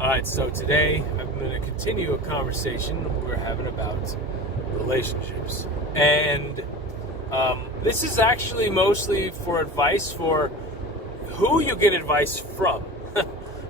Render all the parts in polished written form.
All right, so today I'm going to continue a conversation we're having about relationships. And this is actually mostly for advice for who you get advice from.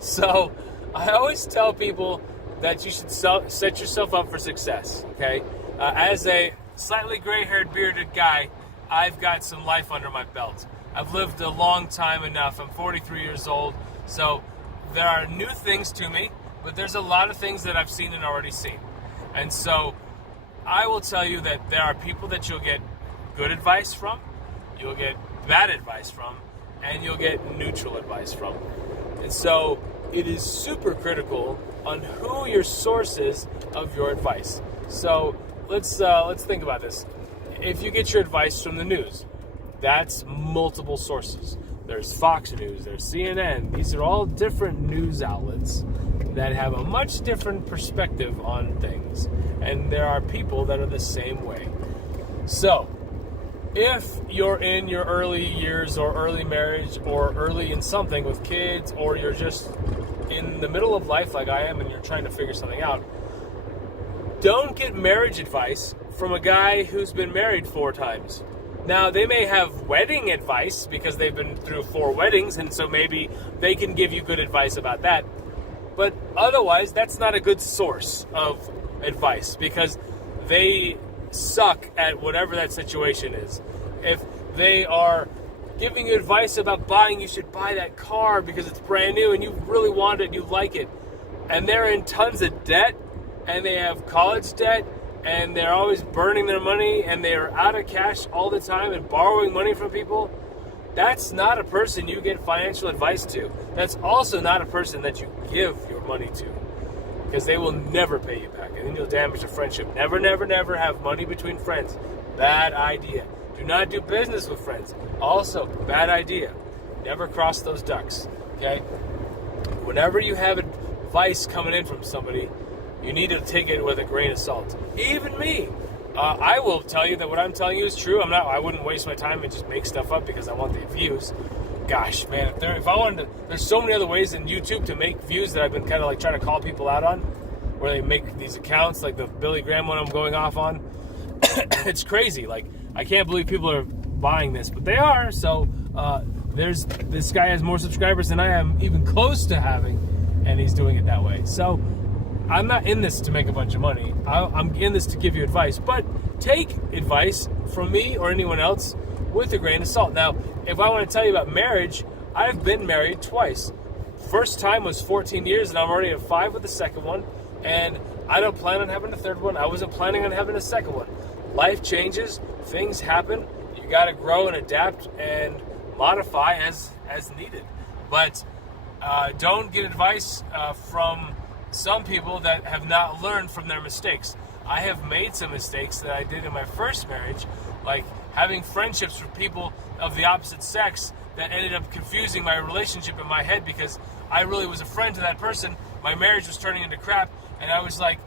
So I always tell people that you should set yourself up for success, okay? As a slightly gray-haired, bearded guy, I've got some life under my belt. I've lived a long time enough. I'm 43 years old, so there are new things to me, but there's a lot of things that I've seen and already seen. And so I will tell you that there are people that you'll get good advice from, you'll get bad advice from, and you'll get neutral advice from. And so it is super critical on who your source is of your advice. So let's think about this. If you get your advice from the news, that's multiple sources. There's Fox News, there's CNN. These are all different news outlets that have a much different perspective on things. And there are people that are the same way. So, if you're in your early years or early marriage or early in something with kids, or you're just in the middle of life like I am and you're trying to figure something out, don't get marriage advice from a guy who's been married 4 times. Now, they may have wedding advice because they've been through 4 weddings, and so maybe they can give you good advice about that. But otherwise, that's not a good source of advice because they suck at whatever that situation is. If they are giving you advice about buying, you should buy that car because it's brand new and you really want it, you like it, and they're in tons of debt, and they have college debt, and they're always burning their money, and they are out of cash all the time and borrowing money from people, that's not a person you get financial advice to. That's also not a person that you give your money to, because they will never pay you back, and then you'll damage a friendship. Never, never, never have money between friends. Bad idea. Do not do business with friends. Also, bad idea. Never cross those ducks, okay? Whenever you have advice coming in from somebody, you need to take it with a grain of salt. Even me. I will tell you that what I'm telling you is true. I wouldn't waste my time and just make stuff up because I want the views. Gosh, man, if I wanted to, there's so many other ways in YouTube to make views that I've been kind of like trying to call people out on, where they make these accounts, like the Billy Graham one I'm going off on. It's crazy. Like, I can't believe people are buying this, but they are. So this guy has more subscribers than I am even close to having, and he's doing it that way. So I'm not in this to make a bunch of money. I'm in this to give you advice. But take advice from me or anyone else with a grain of salt. Now, if I want to tell you about marriage, I've been married twice. First time was 14 years, and I'm already at 5 with the second one. And I don't plan on having a third one. I wasn't planning on having a second one. Life changes. Things happen. You got to grow and adapt and modify as needed. But don't get advice from some people that have not learned from their mistakes. I have made some mistakes that I did in my first marriage, like having friendships with people of the opposite sex that ended up confusing my relationship in my head because I really was a friend to that person. My marriage was turning into crap, and I was like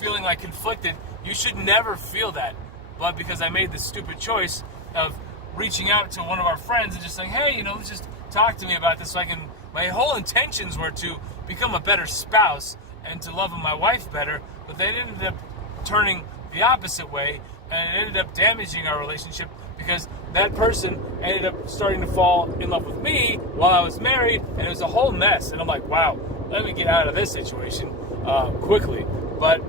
feeling like conflicted. You should never feel that. But because I made this stupid choice of reaching out to one of our friends and just saying, hey, let's just talk to me about this so I can, my whole intentions were to become a better spouse and to love my wife better, but they ended up turning the opposite way, and it ended up damaging our relationship because that person ended up starting to fall in love with me while I was married, and it was a whole mess. And I'm like, wow, let me get out of this situation quickly. But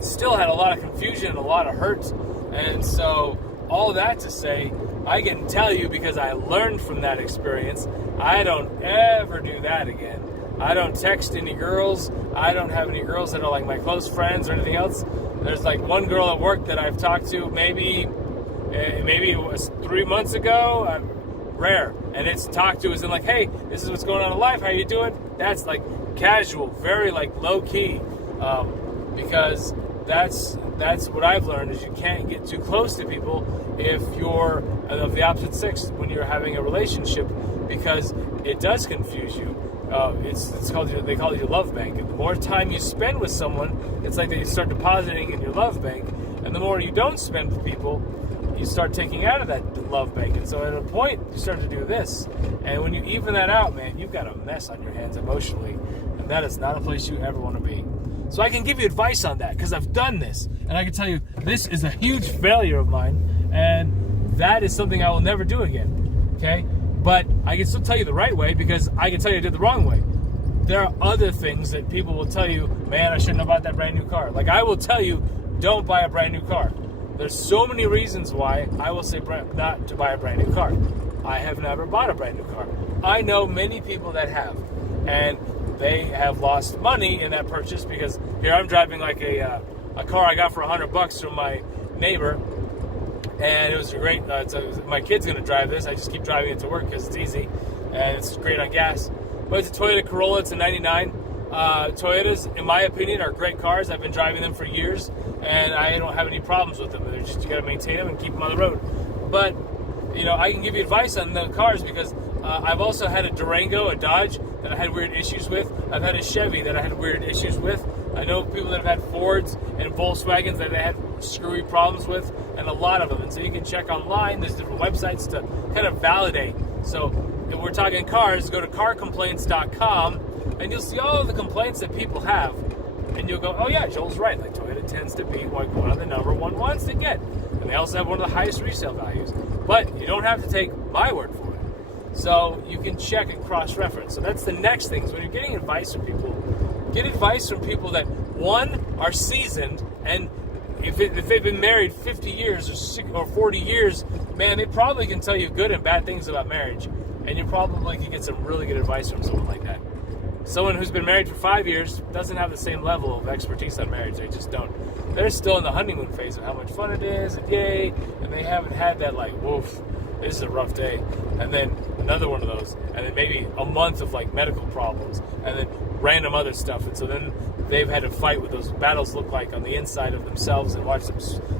still had a lot of confusion and a lot of hurt. And so all that to say, I can tell you because I learned from that experience, I don't ever do that again. I don't text any girls. I don't have any girls that are like my close friends or anything else. There's like one girl at work that I've talked to maybe it was 3 months ago. Rare. And it's talked to as in like, hey, this is what's going on in life. How you doing? That's like casual, very like low key. Because that's what I've learned is you can't get too close to people if you're of the opposite sex when you're having a relationship, because it does confuse you. It's called, they call it your love bank. And the more time you spend with someone, it's like they start depositing in your love bank. And the more you don't spend with people, you start taking out of that love bank. And so at a point, you start to do this. And when you even that out, man, you've got a mess on your hands emotionally. And And that is not a place you ever want to be. So I can give you advice on that because I've done this. And I can tell you this is a huge failure of mine. And that is something I will never do again. Okay? But I can still tell you the right way because I can tell you I did the wrong way. There are other things that people will tell you, man, I shouldn't have bought that brand new car. Like I will tell you, don't buy a brand new car. There's so many reasons why I will say not to buy a brand new car. I have never bought a brand new car. I know many people that have. And they have lost money in that purchase because here I'm driving like a car I got for $100 from my neighbor. And it was a great, my kid's going to drive this. I just keep driving it to work because it's easy. And it's great on gas. But it's a Toyota Corolla. It's a 99. Toyotas, in my opinion, are great cars. I've been driving them for years, and I don't have any problems with them. They're just, you got to maintain them and keep them on the road. But, I can give you advice on the cars because I've also had a Durango, a Dodge, that I had weird issues with. I've had a Chevy that I had weird issues with. I know people that have had Fords and Volkswagens that they had screwy problems with, and a lot of them. And so you can check online. There's different websites to kind of validate. So if we're talking cars, go to carcomplaints.com, and you'll see all of the complaints that people have. And you'll go, oh yeah, Joel's right. Like Toyota tends to be like one of the number one ones to get. And they also have one of the highest resale values. But you don't have to take my word for it. So you can check and cross-reference. So that's the next thing. Is when you're getting advice from people, get advice from people that, one, are seasoned, and if they've been married 50 years or 40 years, man, they probably can tell you good and bad things about marriage. And you probably can get some really good advice from someone like that. Someone who's been married for 5 years doesn't have the same level of expertise on marriage. They just don't. They're still in the honeymoon phase of how much fun it is, and yay, and they haven't had that, like, woof, this is a rough day. And then another one of those, and then maybe a month of, like, medical problems, and then random other stuff. And so then they've had to fight what those battles look like on the inside of themselves and watch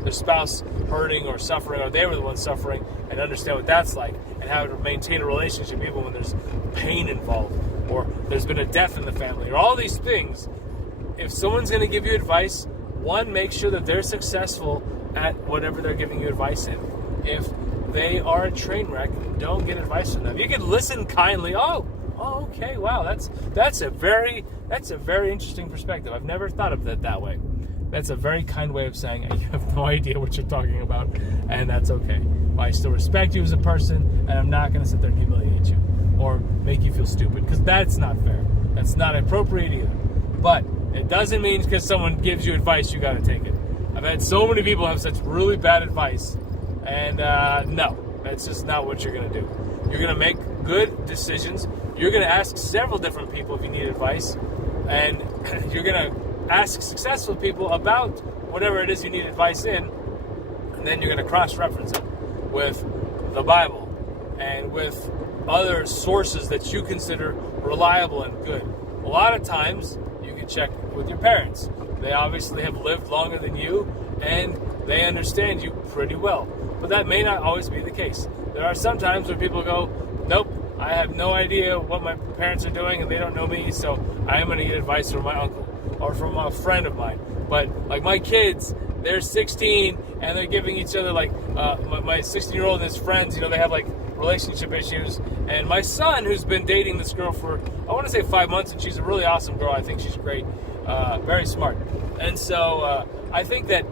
their spouse hurting or suffering, or they were the ones suffering, and understand what that's like, and how to maintain a relationship even when there's pain involved, or there's been a death in the family, or all these things. If someone's going to give you advice, one, make sure that they're successful at whatever they're giving you advice in. If they are a train wreck, don't get advice from them. You can listen kindly. Oh, okay, wow, that's a very interesting perspective. I've never thought of it that way. That's a very kind way of saying you have no idea what you're talking about, and that's okay. I still respect you as a person, and I'm not going to sit there and humiliate you or make you feel stupid, because that's not fair. That's not appropriate either. But it doesn't mean because someone gives you advice, you got to take it. I've had so many people have such really bad advice, and no, that's just not what you're going to do. You're going to make good decisions. You're going to ask several different people if you need advice, and you're going to ask successful people about whatever it is you need advice in, and then you're going to cross-reference it with the Bible and with other sources that you consider reliable and good. A lot of times, you can check with your parents. They obviously have lived longer than you, and they understand you pretty well. But that may not always be the case. There are some times where people go, nope, I have no idea what my parents are doing, and they don't know me, so I am going to get advice from my uncle or from a friend of mine. But like my kids, they're 16, and they're giving each other, like, my 16-year-old and his friends, they have, like, relationship issues. And my son, who's been dating this girl for, I want to say 5 months, and she's a really awesome girl. I think she's great, very smart. And so I think that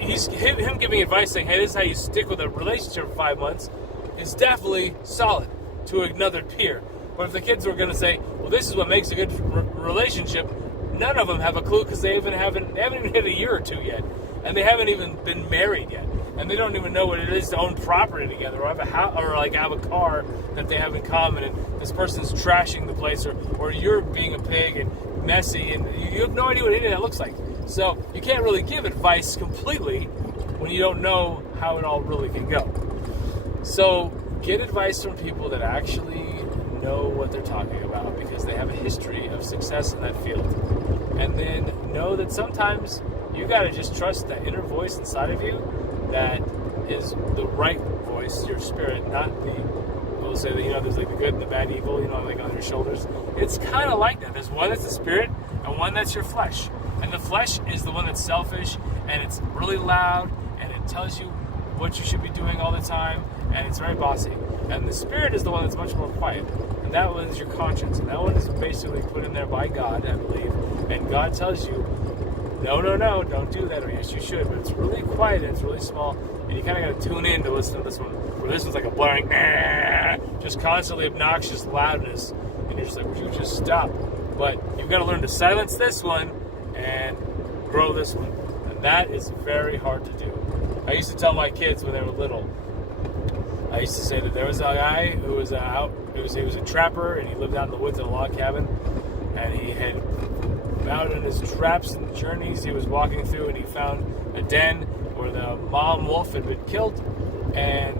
him giving advice saying, hey, this is how you stick with a relationship for 5 months, is definitely solid to another peer. But if the kids were going to say, well, this is what makes a good relationship, none of them have a clue, because they haven't even hit a year or two yet, and they haven't even been married yet, and they don't even know what it is to own property together, or have a house, or like have a car that they have in common, and this person's trashing the place, or you're being a pig and messy, and you have no idea what any of that looks like. So you can't really give advice completely when you don't know how it all really can go. So get advice from people that actually know what they're talking about, because they have a history of success in that field. And then know that sometimes you got to just trust that inner voice inside of you that is the right voice, your spirit, not the, we'll say that, there's like the good and the bad evil, like on your shoulders. It's kind of like that. There's one that's the spirit and one that's your flesh. And the flesh is the one that's selfish, and it's really loud, and it tells you what you should be doing all the time, and it's very bossy. And the spirit is the one that's much more quiet. And and that one is your conscience. And that one is basically put in there by God, I believe. And God tells you, no, don't do that, or yes, you should. But it's really quiet and it's really small, and you kind of got to tune in to listen to this one. Where this one's like a blaring, just constantly obnoxious loudness, and you're just like, would you just stop? But you've got to learn to silence this one and grow this one, and that is very hard to do. I used to tell my kids when they were little, I used to say that there was a guy who was he was a trapper, and he lived out in the woods in a log cabin, and he had out in his traps and journeys he was walking through, and he found a den where the mom wolf had been killed, and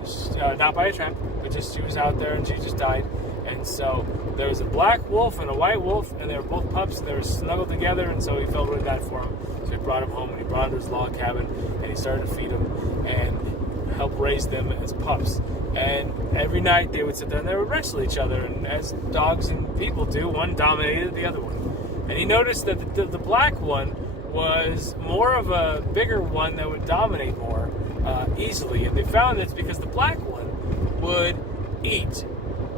not by a trap, but just she was out there and she just died. And so there was a black wolf and a white wolf, and they were both pups, and they were snuggled together, and so he felt really bad for him. So he brought him home, and he brought him to his log cabin, and he started to feed him and help raise them as pups. And every night they would sit there and they would wrestle each other, and as dogs and people do, one dominated the other one. And he noticed that the black one was more of a bigger one that would dominate more easily. And they found it's because the black one would eat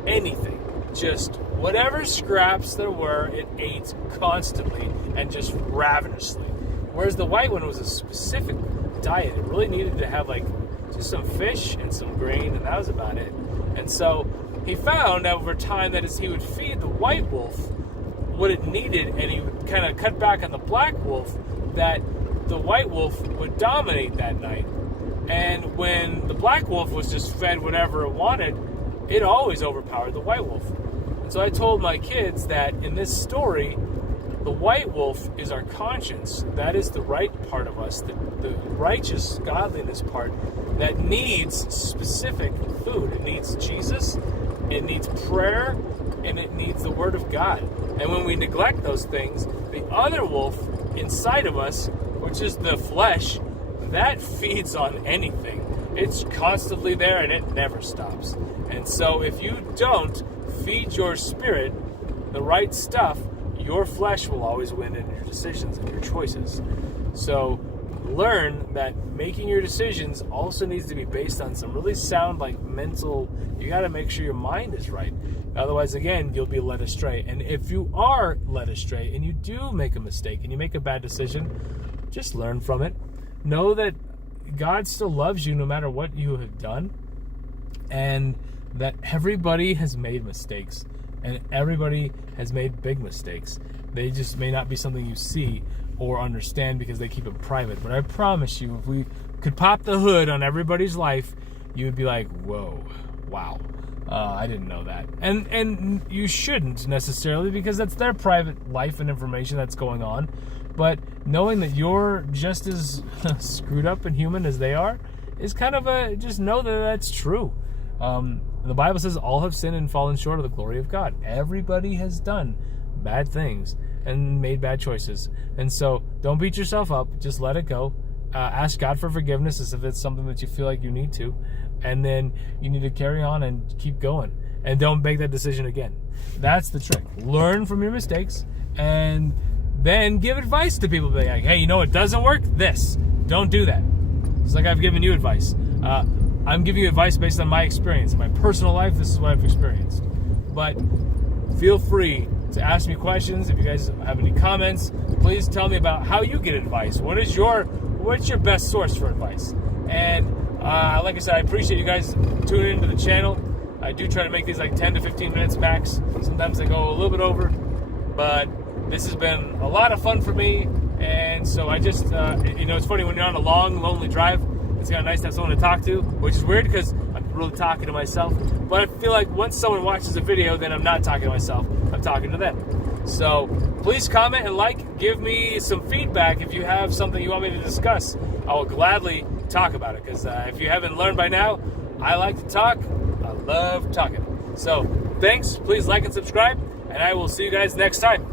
anything. Just whatever scraps there were, it ate constantly and just ravenously. Whereas the white one was a specific diet. It really needed to have like just some fish and some grain, and that was about it. And so he found over time that as he would feed the white wolf what it needed, and he would kind of cut back on the black wolf, that the white wolf would dominate that night. And when the black wolf was just fed whatever it wanted, it always overpowered the white wolf. And so I told my kids that in this story, the white wolf is our conscience. That is the right part of us, the righteous godliness part that needs specific food. It needs Jesus, it needs prayer, and it needs the Word of God. And when we neglect those things, the other wolf inside of us, which is the flesh, that feeds on anything. It's constantly there and it never stops. And so if you don't feed your spirit the right stuff, your flesh will always win in your decisions and your choices. So learn that making your decisions also needs to be based on some really sound, like mental, you got to make sure your mind is right. Otherwise, again, you'll be led astray. And if you are led astray and you do make a mistake and you make a bad decision, just learn from it. Know that God still loves you no matter what you have done, and that everybody has made mistakes, and everybody has made big mistakes. They just may not be something you see or understand because they keep it private. But I promise you, if we could pop the hood on everybody's life, you would be like, whoa, wow. I didn't know that. And you shouldn't necessarily, because that's their private life and information that's going on. But knowing that you're just as screwed up and human as they are is kind of just know that that's true. The Bible says all have sinned and fallen short of the glory of God. Everybody has done bad things and made bad choices. And so don't beat yourself up. Just let it go. Ask God for forgiveness as if it's something that you feel like you need to. And then you need to carry on and keep going. And don't make that decision again. That's the trick. Learn from your mistakes and then give advice to people. Be like, hey, you know what doesn't work? This. Don't do that. It's like I've given you advice. I'm giving you advice based on my experience. In my personal life, this is what I've experienced. But feel free to ask me questions. If you guys have any comments, please tell me about how you get advice. What's your best source for advice? And like I said, I appreciate you guys tuning into the channel. I do try to make these like 10 to 15 minutes max. Sometimes they go a little bit over, but this has been a lot of fun for me. And so I just, it's funny when you're on a long, lonely drive, it's kind of nice to have someone to talk to, which is weird because I'm really talking to myself. But I feel like once someone watches a video, then I'm not talking to myself, I'm talking to them. So please comment and like, give me some feedback if you have something you want me to discuss. I will gladly talk about it, because if you haven't learned by now, I like to talk. I love talking. So thanks, please like and subscribe, and I will see you guys next time.